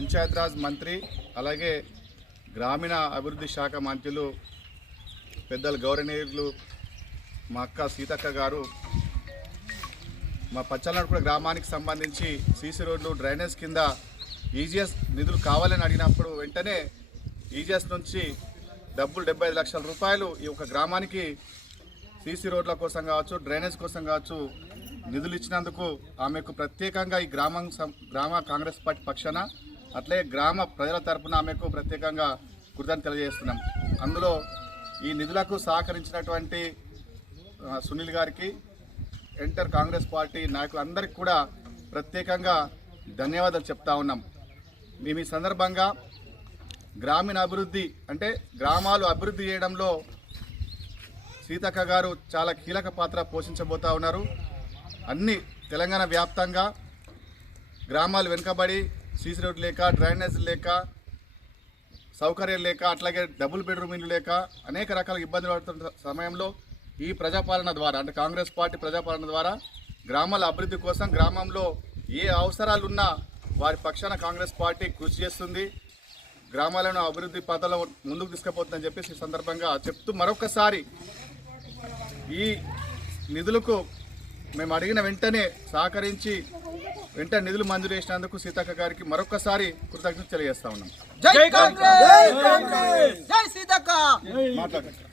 పంచాయతీరాజ్ మంత్రి అలాగే గ్రామీణ అభివృద్ధి శాఖ మంత్రులు పెద్దలు గౌరవనీయులు మా అక్క సీతక్క గారు మా పచ్చలనడుకుల గ్రామానికి సంబంధించి సీసీ రోడ్లు డ్రైనేజ్ కింద ఈజీఎస్ నిధులు కావాలని అడిగినప్పుడు వెంటనే ఈజీఎస్ నుంచి డబ్బులు 75 లక్షల రూపాయలు ఈ ఒక గ్రామానికి సీసీ రోడ్ల కోసం కావచ్చు, డ్రైనేజ్ కోసం కావచ్చు నిధులు ఇచ్చినందుకు ఆమెకు ప్రత్యేకంగా ఈ గ్రామ కాంగ్రెస్ పార్టీ పక్షాన అట్లే గ్రామ ప్రజల తరపున ఆమెకు ప్రత్యేకంగా కృతజ్ఞతలు తెలియజేస్తున్నాం. అందులో ఈ నిధులకు సహకరించినటువంటి సునీల్ గారికి, ఎంటర్ కాంగ్రెస్ పార్టీ నాయకులందరికీ కూడా ప్రత్యేకంగా ధన్యవాదాలు చెప్తా ఉన్నాం. మేము ఈ సందర్భంగా గ్రామీణ అభివృద్ధి అంటే గ్రామాలు అభివృద్ధి చేయడంలో సీతక్క గారు చాలా కీలక పాత్ర పోషించబోతూ ఉన్నారు. అన్ని తెలంగాణ వ్యాప్తంగా గ్రామాలు వెనుకబడి సీసీ రోడ్లు లేక, డ్రైనేజ్ లేక, సౌకర్యాలు లేక, అట్లాగే డబుల్ బెడ్రూమ్ ఇల్లు లేక అనేక రకాల ఇబ్బందులు పడుతున్న సమయంలో ఈ ప్రజాపాలన ద్వారా అంటే కాంగ్రెస్ పార్టీ ప్రజాపాలన ద్వారా గ్రామాల అభివృద్ధి కోసం గ్రామంలో ఏ అవసరాలున్నా వారి పక్షాన కాంగ్రెస్ పార్టీ కృషి చేస్తుంది. గ్రామాలను అభివృద్ధి పథంలో ముందుకు తీసుకుపోతుందని చెప్పేసి ఈ సందర్భంగా చెప్తూ మరొకసారి ఈ నిధులకు మేము అడిగిన వెంటనే సహకరించి వెంటనే నిధులు మంజూరు చేసినందుకు సీతక్క గారికి మరొకసారి కృతజ్ఞతలు తెలియజేస్తా ఉన్నాం. జై కాంగ్రెస్, జై సీతక్క. మాట్లాడండి.